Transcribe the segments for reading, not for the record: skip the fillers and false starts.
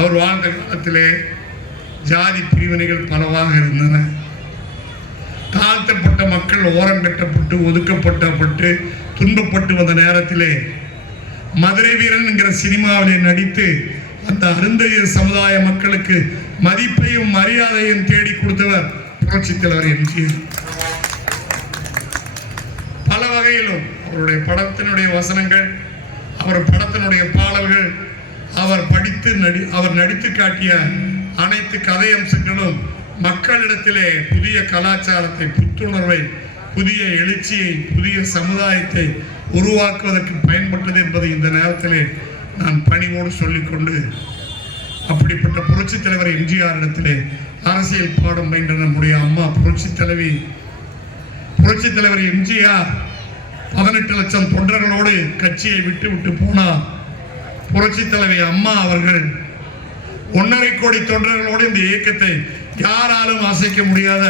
அவர் வாழ்ந்த காலத்திலே ஜாதி பிரிவினைகள் பலவாக இருந்தன. தாழ்த்தப்பட்ட மக்கள் ஓரம் கட்டப்பட்டு ஒதுக்கப்பட்டு துன்பப்பட்டு வந்த நேரத்திலே மதுரை வீரன் என்கிற சினிமாவிலே நடித்து அந்த அருந்ததிய சமுதாய மக்களுக்கு மதிப்பையும் மரியாதையும் தேடி கொடுத்தவர் புரட்சித் தலைவர் எம்ஜிஆர். பல வகையிலும் அவருடைய படத்தினுடைய வசனங்கள், அவர் படத்தினுடைய பாடல்கள், அவர் நடித்து காட்டிய அனைத்து கதை அம்சங்களும் மக்களிடத்திலே புதிய கலாச்சாரத்தை, புத்துணர்வை, புதிய எழுச்சியை, புதிய சமுதாயத்தை உருவாக்குவதற்கு பயன்பட்டது என்பதை இந்த நேரத்திலே நான் பணிவோடு சொல்லிக்கொண்டு, அப்படிப்பட்ட புரட்சித் தலைவர் எம்ஜிஆர் இடத்திலே அரசியல் பாடம் பயின்ற நம்முடைய அம்மா புரட்சித் தலைவர் எம்ஜிஆர் 18 லட்சம் தொண்டர்களோடு கட்சியை விட்டு போனார். புரட்சித் தலைவி அம்மா அவர்கள் 1.5 கோடி தொண்டர்களோடு இந்த இயக்கத்தை யாராலும் அசைக்க முடியாத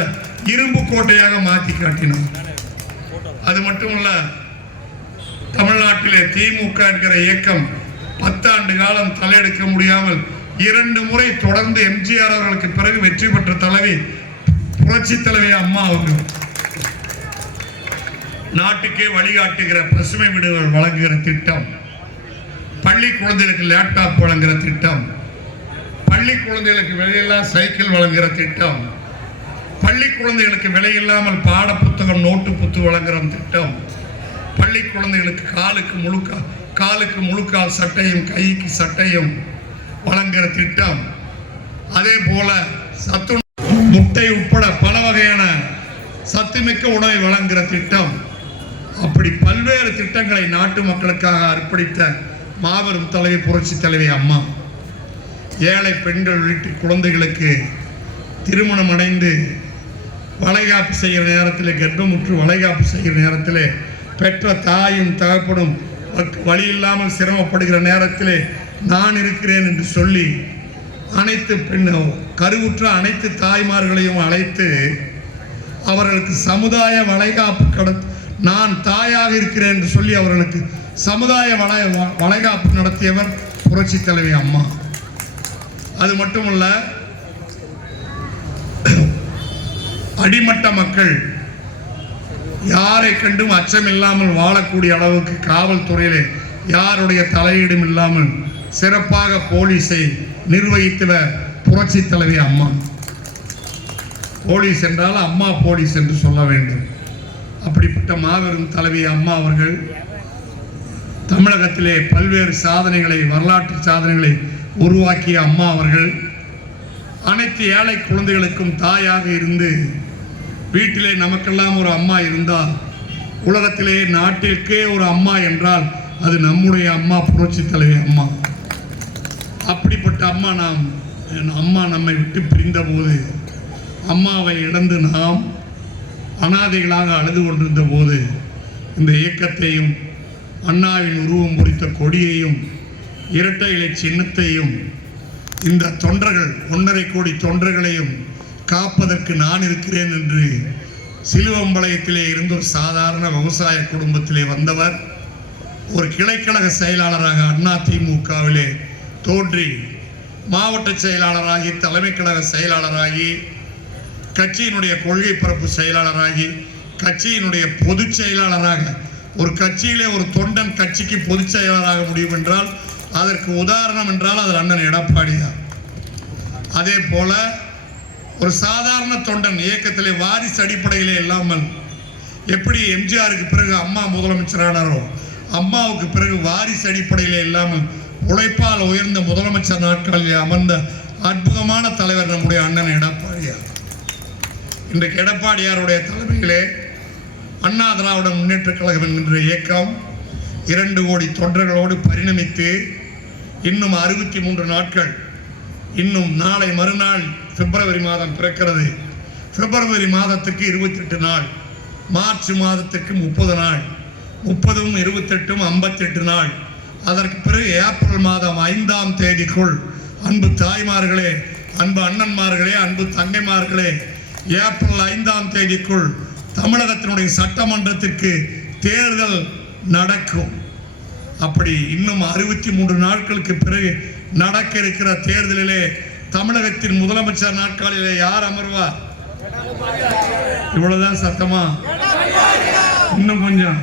இரும்பு கோட்டையாக மாற்றி காட்டினார். அது மட்டுமல்ல, தமிழ்நாட்டிலே திமுக என்கிற இயக்கம் 10 ஆண்டு காலம் தலையெடுக்க முடியாமல் 2 முறை தொடர்ந்து எம்ஜிஆர் அவர்களுக்கு பிறகு வெற்றி பெற்ற தலைவி புரட்சி தலைவி அம்மா அவர்கள். நாட்டுக்கே வழிகாட்டுகிற பசுமை வீடுகள் வழங்குகிற திட்டம், பள்ளி குழந்தைகளுக்கு லேப்டாப் வழங்குகிற திட்டம், பள்ளி குழந்தைகளுக்கு விலையில்லா சைக்கிள் வழங்குகிற திட்டம், பள்ளி குழந்தைகளுக்கு விலையில்லாமல் பாட புத்தகம், நோட்டு புத்தகம் வழங்குகிற திட்டம், பள்ளி குழந்தைகளுக்கு காலுக்கு முழுக்கால் சட்டையும் கைக்கு சட்டையும் வழங்குகிற திட்டம், அதே போல சத்து முட்டை உட்பட பல வகையான சத்துமிக்க உணவை வழங்குகிற திட்டம், அப்படி பல்வேறு திட்டங்களை நாட்டு மக்களுக்காக அர்ப்பணித்த மாபெரும் தலைவி புரட்சி தலைவி அம்மா. ஏழை பெண்கள் வீட்டு குழந்தைகளுக்கு திருமணம் அடைந்து வளைகாப்பு செய்கிற நேரத்தில், கர்ப்பமுற்று வளைகாப்பு செய்கிற நேரத்தில் பெற்ற தாயும் தகப்பனும் வழி இல்லாமல் சிரமப்படுகிற நேரத்தில் நான் இருக்கிறேன் என்று சொல்லி அனைத்து கருவுற்ற அனைத்து தாய்மார்களையும் அழைத்து அவர்களுக்கு சமுதாய வளைகாப்பு நான் தாயாக இருக்கிறேன் என்று சொல்லி அவர்களுக்கு சமுதாய வளைகாப்பு நடத்தியவர் புரட்சி தலைவி அம்மா. அது மட்டுமல்ல, அடிமட்ட மக்கள் யாரை கண்டும் அச்சமில்லாமல் வாழக்கூடிய அளவுக்கு காவல்துறையிலே யாருடைய தலையீடும் இல்லாமல் சிறப்பாக போலீஸை நிர்வகித்தவர் புரட்சி தலைவி அம்மா. போலீஸ் என்றால் அம்மா போலீஸ் என்று சொல்ல வேண்டும். அப்படிப்பட்ட மாபெரும் தலைவி அம்மா அவர்கள் தமிழகத்திலே பல்வேறு சாதனைகளை, வரலாற்று சாதனைகளை உருவாக்கிய அம்மா அவர்கள் அனைத்து ஏழை குழந்தைகளுக்கும் தாயாக இருந்து, வீட்டிலே நமக்கெல்லாம் ஒரு அம்மா இருந்தால் உலகத்திலே நாட்டிற்கே ஒரு அம்மா என்றால் அது நம்முடைய அம்மா புரட்சி தலைவி அம்மா. அப்படிப்பட்ட அம்மா நம்மை விட்டு பிரிந்த போது, அம்மாவை இழந்து நாம் அனாதைகளாக அழுது கொண்டிருந்த போது, இந்த இயக்கத்தையும் அண்ணாவின் உருவம் பொறித்த கொடியையும் இரட்டை இலை சின்னத்தையும் இந்த தொண்டர்கள் 1.5 கோடி தொண்டர்களையும் காப்பதற்கு நான் இருக்கிறேன் என்று சிலுவம்பாளையத்திலே இருந்து ஒரு சாதாரண விவசாய குடும்பத்திலே வந்தவர் ஒரு கிளைக்கழக செயலாளராக அண்ணா திமுகவிலே தோன்றி மாவட்ட செயலாளராகி, தலைமை கழக செயலாளராகி, கட்சியினுடைய கொள்கை பரப்பு செயலாளராகி, கட்சியினுடைய பொதுச் செயலாளராக, ஒரு கட்சியிலே ஒரு தொண்டன் கட்சிக்கு பொதுச் செயலாளராக முடியும் என்றால் அதற்கு உதாரணம் என்றால் அது அண்ணன் எடப்பாடியார். அதே போல ஒரு சாதாரண தொண்டன் இயக்கத்திலே வாரிசு அடிப்படையிலே இல்லாமல் எப்படி எம்ஜிஆருக்கு பிறகு அம்மா முதலமைச்சரானாரோ, அம்மாவுக்கு பிறகு வாரிசு அடிப்படையிலே இல்லாமல் உழைப்பால் உயர்ந்த முதலமைச்சர் நாட்களிலே அமர்ந்த அற்புதமான தலைவர் நம்முடைய அண்ணன் எடப்பாடியார். இன்றைக்கு எடப்பாடியாருடைய தலைமையிலே அண்ணா திராவிட முன்னேற்ற கழகம் என்கின்ற இயக்கம் 2 கோடி தொண்டர்களோடு பரிணமித்து இன்னும் 63 நாட்கள், இன்னும் நாளை மறுநாள் பிப்ரவரி மாதம் பிறக்கிறது. பிப்ரவரி மாதத்துக்கு 28 நாள், மார்ச் மாதத்துக்கு 30 நாள், 30ம் 28ம் 58 நாள். அதற்கு பிறகு ஏப்ரல் மாதம் 5ஆம் தேதிக்குள் அன்பு தாய்மார்களே, அன்பு அண்ணன்மார்களே, அன்பு தங்கைமார்களே, ஏப்ரல் 5ஆம் தேதிக்குள் தமிழகத்தினுடைய சட்டமன்றத்திற்கு தேர்தல் நடக்கும். அப்படி இன்னும் 63 நாட்களுக்கு பிறகு நடக்க இருக்கிற தேர்தலிலே தமிழகத்தின் முதலமைச்சர் நாற்காலியிலே யார் அமர்வார்? இவ்வளவுதான் சத்தமா? இன்னும் கொஞ்சம்